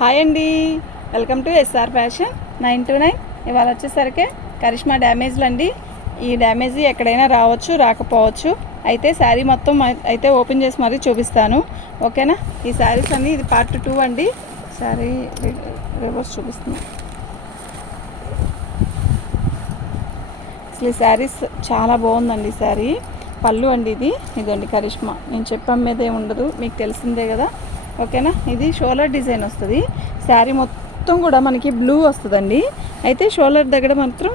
Hi అండి, welcome to SR fashion 929. ఇవాళ వచ్చేసరికి కరిష్మా డ్యామేజ్లు అండి. ఈ డ్యామేజ్ ఎక్కడైనా రావచ్చు, రాకపోవచ్చు. అయితే శారీ మొత్తం అయితే ఓపెన్ చేసి మరీ చూపిస్తాను, ఓకేనా. ఈ శారీస్ అన్నీ ఇది పార్ట్ 2 అండి. శారీ రివర్స్ చూపిస్తున్నాను. అసలు ఈ శారీస్ చాలా బాగుందండి. శారీ పళ్ళు అండి, ఇదండి కరిష్మా. నేను చెప్పమ్మేదే ఉండదు, మీకు తెలిసిందే కదా, ఓకేనా. ఇది షోలర్ డిజైన్ వస్తుంది. శారీ మొత్తం కూడా మనకి బ్లూ వస్తుందండి. అయితే షోలర్ దగ్గర మాత్రం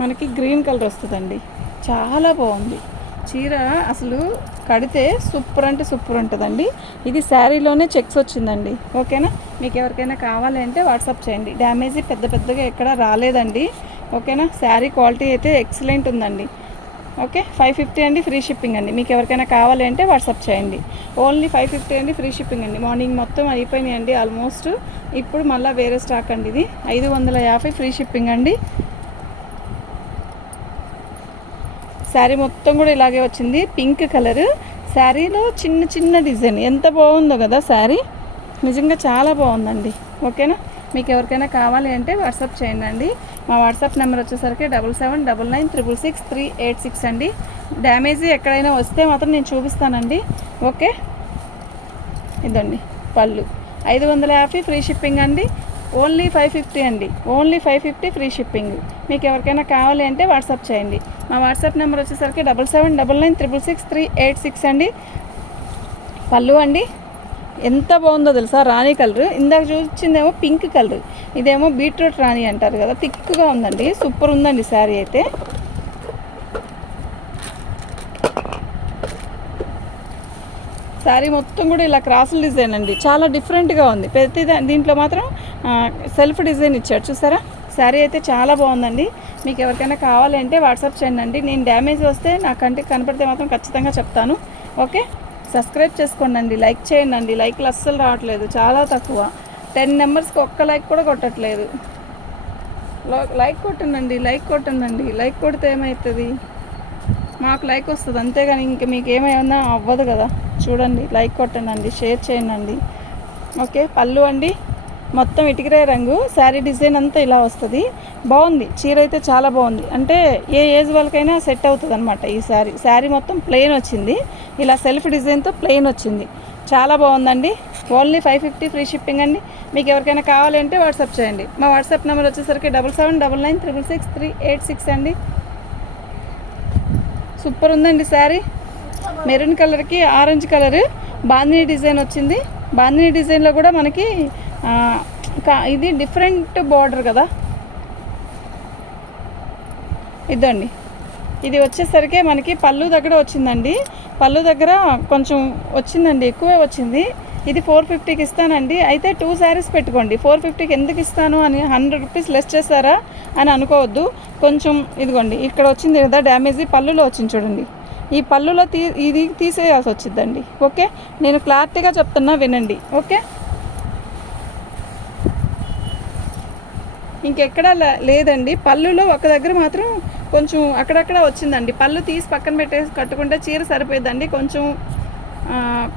మనకి గ్రీన్ కలర్ వస్తుందండి. చాలా బాగుంది చీర. అసలు కడితే సూపర్ అంటే సూపర్ ఉంటుందండి. ఇది శారీలోనే చెక్స్ వచ్చిందండి, ఓకేనా. మీకు ఎవరికైనా కావాలి అంటే వాట్సాప్ చేయండి. డ్యామేజ్ పెద్దగా ఎక్కడ రాలేదండి, ఓకేనా. శారీ క్వాలిటీ అయితే ఎక్సలెంట్ ఉందండి. ఓకే, 550 అండి, ఫ్రీ షిప్పింగ్ అండి. మీకు ఎవరికైనా కావాలి అంటే వాట్సాప్ చేయండి. ఓన్లీ 550 అండి, ఫ్రీ షిప్పింగ్ అండి. మార్నింగ్ మొత్తం అయిపోయినాయండి ఆల్మోస్ట్. ఇప్పుడు మళ్ళీ వేరే స్టాక్ అండి. ఇది 550 ఫ్రీ షిప్పింగ్ అండి. శారీ మొత్తం కూడా ఇలాగే వచ్చింది, పింక్ కలర్. శారీలో చిన్న డిజైన్ ఎంత బాగుందో కదా శారీ. నిజంగా చాలా బాగుందండి, ఓకేనా. మీకు ఎవరికైనా కావాలి అంటే వాట్సాప్ చేయండి అండి. మా వాట్సాప్ నెంబర్ వచ్చేసరికి 7799663686 అండి. డ్యామేజ్ ఎక్కడైనా వస్తే మాత్రం నేను చూపిస్తానండి, ఓకే. ఇదండి పళ్ళు 550 ఫ్రీ షిప్పింగ్ అండి. ఓన్లీ 550 అండి, ఓన్లీ 550 ఫ్రీ షిప్పింగ్. మీకు ఎవరికైనా కావాలి అంటే వాట్సాప్ చేయండి. మా వాట్సాప్ నెంబర్ వచ్చేసరికి 7799663686 అండి. పళ్ళు అండి ఎంత బాగుందో తెలుసా, రాణి కలర్. ఇందాక చూసిందేమో పింక్ కలర్, ఇదేమో బీట్రూట్ రాణి అంటారు కదా, థిక్గా ఉందండి. సూపర్ ఉందండి శారీ అయితే. శారీ మొత్తం కూడా ఇలా క్రాసుల డిజైన్ అండి, చాలా డిఫరెంట్గా ఉంది. ప్రతి దీంట్లో మాత్రం సెల్ఫ్ డిజైన్ ఇచ్చాడు, చూసారా. శారీ అయితే చాలా బాగుందండి. మీకు ఎవరికైనా కావాలి అంటే వాట్సాప్ చేయండి అండి. నేను డ్యామేజ్ వస్తే నా కంటికి కనపడితే మాత్రం ఖచ్చితంగా చెప్తాను, ఓకే. సబ్స్క్రైబ్ చేసుకోండి, లైక్ చేయండి అండి. లైక్లు అస్సలు రావట్లేదు, చాలా తక్కువ. 10 మెంబర్స్కి ఒక్క లైక్ కూడా కొట్టట్లేదు. లైక్ కొట్టండి, లైక్ కొడితే ఏమవుతుంది, మాకు లైక్ వస్తుంది అంతేగాని ఇంక మీకు ఏమైనా అవ్వదు కదా. చూడండి, లైక్ కొట్టండి, షేర్ చేయండి, ఓకే. పళ్ళు అండి మొత్తం ఇటుకరాయి రంగు. శారీ డిజైన్ అంతా ఇలా వస్తుంది. బాగుంది చీర అయితే, చాలా బాగుంది. అంటే ఏ ఏజ్ వాళ్ళకైనా సెట్ అవుతుంది అనమాట. ఈ శారీ మొత్తం ప్లెయిన్ వచ్చింది, ఇలా సెల్ఫ్ డిజైన్తో ప్లెయిన్ వచ్చింది. చాలా బాగుందండి. ఓన్లీ 550 ఫ్రీ షిప్పింగ్ అండి. మీకు ఎవరికైనా కావాలి అంటే వాట్సాప్ చేయండి. మా వాట్సాప్ నెంబర్ వచ్చేసరికి 7799663686 అండి. సూపర్ ఉందండి శారీ. మెరూన్ కలర్కి ఆరెంజ్ కలర్ బాందిని డిజైన్ వచ్చింది. బాందిని డిజైన్లో కూడా మనకి ఇది డిఫరెంట్ బార్డర్ కదా. ఇదండి, ఇది వచ్చేసరికి మనకి పళ్ళు దగ్గర వచ్చిందండి. పళ్ళు దగ్గర కొంచెం వచ్చిందండి, ఎక్కువే వచ్చింది. ఇది 450కి ఇస్తానండి. అయితే 2 శారీస్ పెట్టుకోండి. 450కి ఎందుకు ఇస్తాను అని 100 రూపీస్ లెస్ చేస్తారా అని అనుకోవద్దు. కొంచెం ఇదిగోండి, ఇక్కడ వచ్చింది కదా డ్యామేజ్, పళ్ళులో వచ్చింది చూడండి. ఈ పళ్ళులో ఇది తీసేయాల్సి వచ్చిందండి, ఓకే. నేను క్లారిటీగా చెప్తున్నా, వినండి, ఓకే. ఇంకెక్కడా లేదండి. పళ్ళులో ఒక దగ్గర మాత్రం కొంచెం అక్కడక్కడ వచ్చిందండి. పళ్ళు తీసి పక్కన పెట్టేసి కట్టుకుంటే చీర సరిపోయిందండి.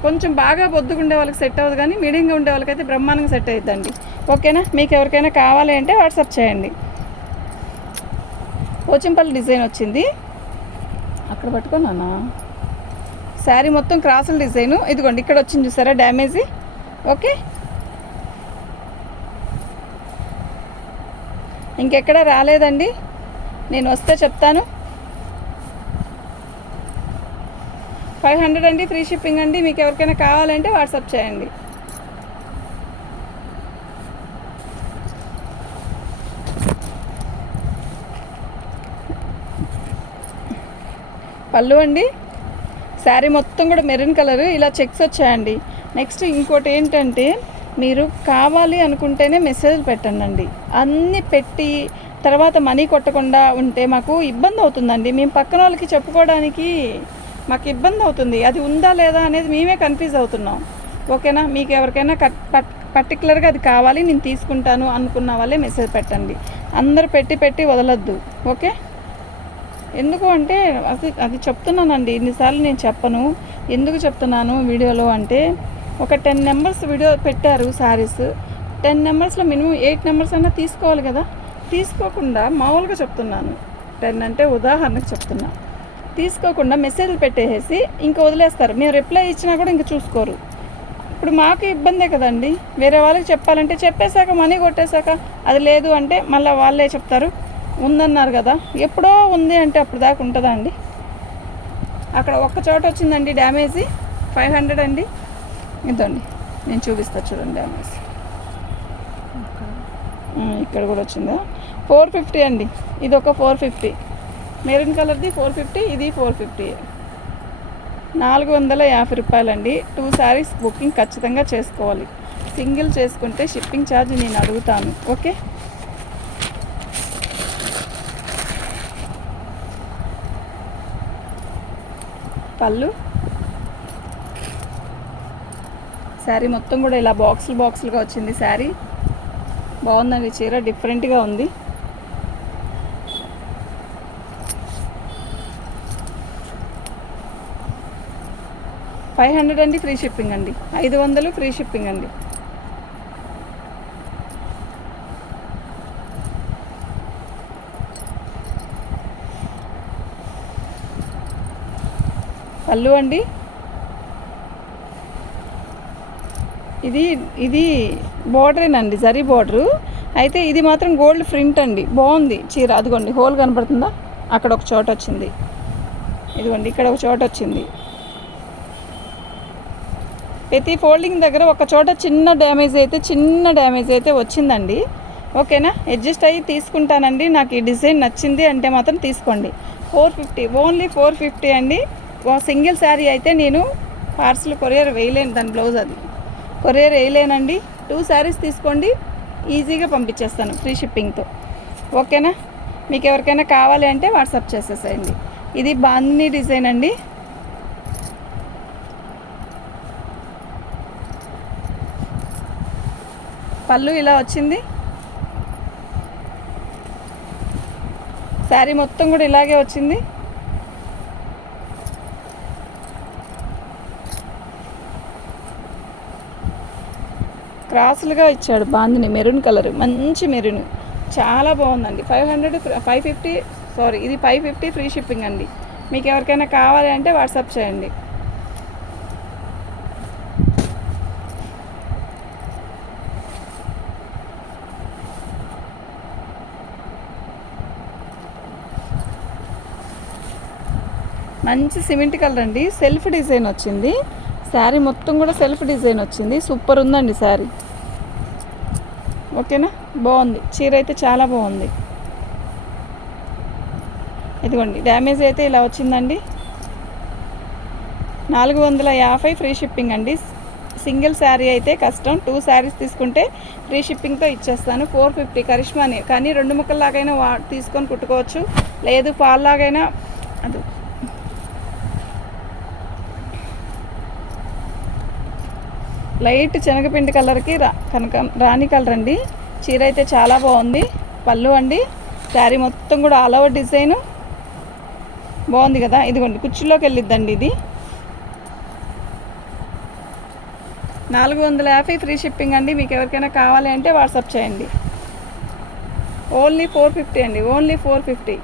కొంచెం బాగా బొద్దుగుండే వాళ్ళకి సెట్ అవ్వదు, కానీ మీడియంగా ఉండే వాళ్ళకైతే బ్రహ్మాండంగా సెట్ అవుతుందండి, ఓకేనా. మీకు ఎవరికైనా కావాలి అంటే వాట్సాప్ చేయండి. పోచంపల్లి డిజైన్ వచ్చింది, అక్కడ పట్టుకున్నానా. శారీ మొత్తం క్రాసుల డిజైను. ఇదిగోండి, ఇక్కడ వచ్చింది చూసారా డ్యామేజ్, ఓకే. ఇంకెక్కడ రాలేదండి, నేను వస్తే చెప్తాను. 500 అండి, ఫ్రీ షిప్పింగ్ అండి. మీకు ఎవరికైనా కావాలంటే వాట్సాప్ చేయండి. పళ్ళు అండి, శారీ మొత్తం కూడా మెరూన్ కలర్, ఇలా చెక్స్ వచ్చాయండి. నెక్స్ట్ ఇంకోటి ఏంటంటే, మీరు కావాలి అనుకుంటేనే మెసేజ్ పెట్టండి. అన్నీ పెట్టి తర్వాత మనీ కొట్టకుండా ఉంటే మాకు ఇబ్బంది అవుతుందండి. మేము పక్కన వాళ్ళకి చెప్పుకోవడానికి మాకు ఇబ్బంది అవుతుంది. అది ఉందా లేదా అనేది మేమే కన్ఫ్యూజ్ అవుతున్నాం, ఓకేనా. మీకు ఎవరికైనా పర్టికులర్గా అది కావాలి, నేను తీసుకుంటాను అనుకున్న వాళ్ళే మెసేజ్ పెట్టండి. అందరూ పెట్టి వదలొద్దు, ఓకే. ఎందుకు అంటే అది చెప్తున్నానండి, ఇన్నిసార్లు నేను చెప్పను. ఎందుకు చెప్తున్నాను వీడియోలో అంటే, ఒక 10 నెంబర్స్ వీడియో పెట్టారు శారీస్. 10 నెంబర్స్లో మినిమం 8 నెంబర్స్ అన్నా తీసుకోవాలి కదా. తీసుకోకుండా మామూలుగా చెప్తున్నాను, 10 అంటే ఉదాహరణకు చెప్తున్నా, తీసుకోకుండా మెసేజ్లు పెట్టేసి ఇంకా వదిలేస్తారు. మేము రిప్లై ఇచ్చినా కూడా ఇంకా చూసుకోరు. ఇప్పుడు మాకు ఇబ్బందే కదండి. వేరే వాళ్ళకి చెప్పాలంటే చెప్పేశాక మనీ కొట్టేశాక అది లేదు అంటే మళ్ళీ వాళ్ళే చెప్తారు ఉందన్నారు కదా. ఎప్పుడో ఉంది అంటే అప్పుడు దాకా ఉంటుందా అండి? అక్కడ ఒక్క చోట వచ్చిందండి డ్యామేజీ 500 అండి. ఇదండి నేను చూపిస్తా చూడండి డ్యామేజ్. ఇక్కడ కూడా వచ్చిందా 450 అండి. ఇది ఒక 450, మెరూన్ కలర్ది 450, ఇది 450, 450 రూపాయలండి. 2 శారీస్ బుకింగ్ ఖచ్చితంగా చేసుకోవాలి. సింగిల్ చేసుకుంటే షిప్పింగ్ ఛార్జ్ నేను అడుగుతాను. ఓకే, పళ్ళు శారీ మొత్తం కూడా ఇలా బాక్సులుగా వచ్చింది. శారీ బాగుందండి, చీర డిఫరెంట్గా ఉంది. $500 అండి, ఫ్రీ షిప్పింగ్ అండి. 500 ఫ్రీ షిప్పింగ్ అండి. పళ్ళు అండి, ఇది బోర్డరేనండి, జరీ బోర్డరు. అయితే ఇది మాత్రం గోల్డ్ ప్రింట్ అండి. బాగుంది చీర. అదిగోండి హోల్ కనపడుతుందా, అక్కడ ఒక చోట వచ్చింది. ఇదిగోండి ఇక్కడ ఒక చోట వచ్చింది. ప్రతి ఫోల్డింగ్ దగ్గర ఒక చోట చిన్న డ్యామేజ్ అయితే వచ్చిందండి. ఓకేనా, అడ్జస్ట్ అయ్యి తీసుకుంటానండి. నాకు ఈ డిజైన్ నచ్చింది అంటే మాత్రం తీసుకోండి. 450, ఓన్లీ 450 అండి. సింగిల్ శారీ అయితే నేను పార్సల్ కొరియర్ వేయలేను, దాని బ్లౌజ్ అది కొరియర్ వేయలేనండి. 2 శారీస్ తీసుకోండి, ఈజీగా పంపించేస్తాను ఫ్రీ షిప్పింగ్తో. ఓకేనా, మీకు ఎవరికైనా కావాలి అంటే వాట్సాప్ చేసేసేయండి. ఇది బాందిని డిజైన్ అండి. పళ్ళు ఇలా వచ్చింది. శారీ మొత్తం కూడా ఇలాగే వచ్చింది. క్రాసులుగా ఇచ్చాడు బాందిని, మెరూన్ కలర్, మంచి మెరూన్, చాలా బాగుందండి. 550 సారీ, ఇది 550 ఫ్రీ షిప్పింగ్ అండి. మీకు ఎవరికైనా కావాలి అంటే వాట్సాప్ చేయండి. మంచి సిమెంట్ కలర్ అండి, సెల్ఫ్ డిజైన్ వచ్చింది. శారీ మొత్తం కూడా సెల్ఫ్ డిజైన్ వచ్చింది. సూపర్ ఉందండి శారీ. ఓకేనా, బాగుంది చీర అయితే చాలా బాగుంది. ఇదిగోండి డ్యామేజ్ అయితే ఇలా వచ్చిందండి. 450 ఫ్రీ షిప్పింగ్ అండి. సింగిల్ శారీ అయితే కష్టం, 2 శారీస్ తీసుకుంటే ఫ్రీ షిప్పింగ్తో ఇచ్చేస్తాను. 450 కరిష్మాని, కానీ 2 ముక్కల్లాగైనా తీసుకొని కుట్టుకోవచ్చు, లేదు ఫాల్ లాగైనా. అది లైట్ శనగపిండి కలర్కి రాణి కలర్ అండి. చీర అయితే చాలా బాగుంది. పళ్ళు అండి, శారీ మొత్తం కూడా ఆల్ ఓవర్ డిజైను బాగుంది కదా. ఇదిగోండి కుర్చీలోకి వెళ్ళిద్దండి. ఇది 450 ఫ్రీ షిప్పింగ్ అండి. మీకు ఎవరికైనా కావాలి అంటే వాట్సాప్ చేయండి. ఓన్లీ 450 అండి, ఓన్లీ 450.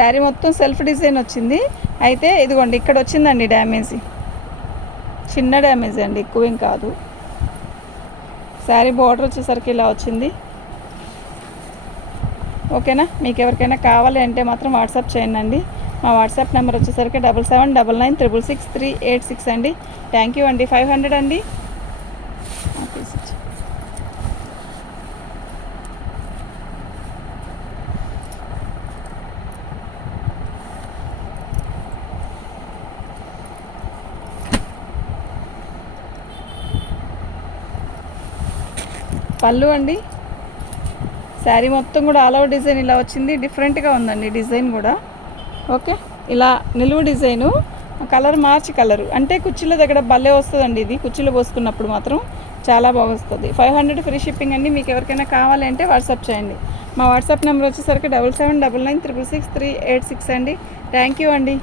శారీ మొత్తం సెల్ఫ్ డిజైన్ వచ్చింది. అయితే ఇదిగోండి ఇక్కడ వచ్చిందండి డ్యామేజ్, చిన్న డ్యామేజ్ అండి, ఎక్కువేం కాదు. శారీ బార్డర్ వచ్చేసరికి ఇలా వచ్చింది. ఓకేనా, మీకు ఎవరికైనా కావాలి అంటే మాత్రం వాట్సాప్ చేయండి. మా వాట్సాప్ నెంబర్ వచ్చేసరికి 7799966386 అండి. థ్యాంక్ యూ అండి. 500 అండి. పళ్ళు అండి, శారీ మొత్తం కూడా ఆల్ ఓవర్ డిజైన్ ఇలా వచ్చింది. డిఫరెంట్గా ఉందండి డిజైన్ కూడా. ఓకే, ఇలా నిలువు డిజైను, కలర్ మార్చి కలరు అంటే కుర్చీల దగ్గర భలే వస్తుందండి. ఇది కుర్చీలో పోసుకున్నప్పుడు మాత్రం చాలా బాగా వస్తుంది. 500 ఫ్రీ షిప్పింగ్ అండి. మీకు ఎవరికైనా కావాలంటే వాట్సాప్ చేయండి. మా వాట్సాప్ నెంబర్ వచ్చేసరికి 7799966386 అండి. థ్యాంక్ యూ అండి.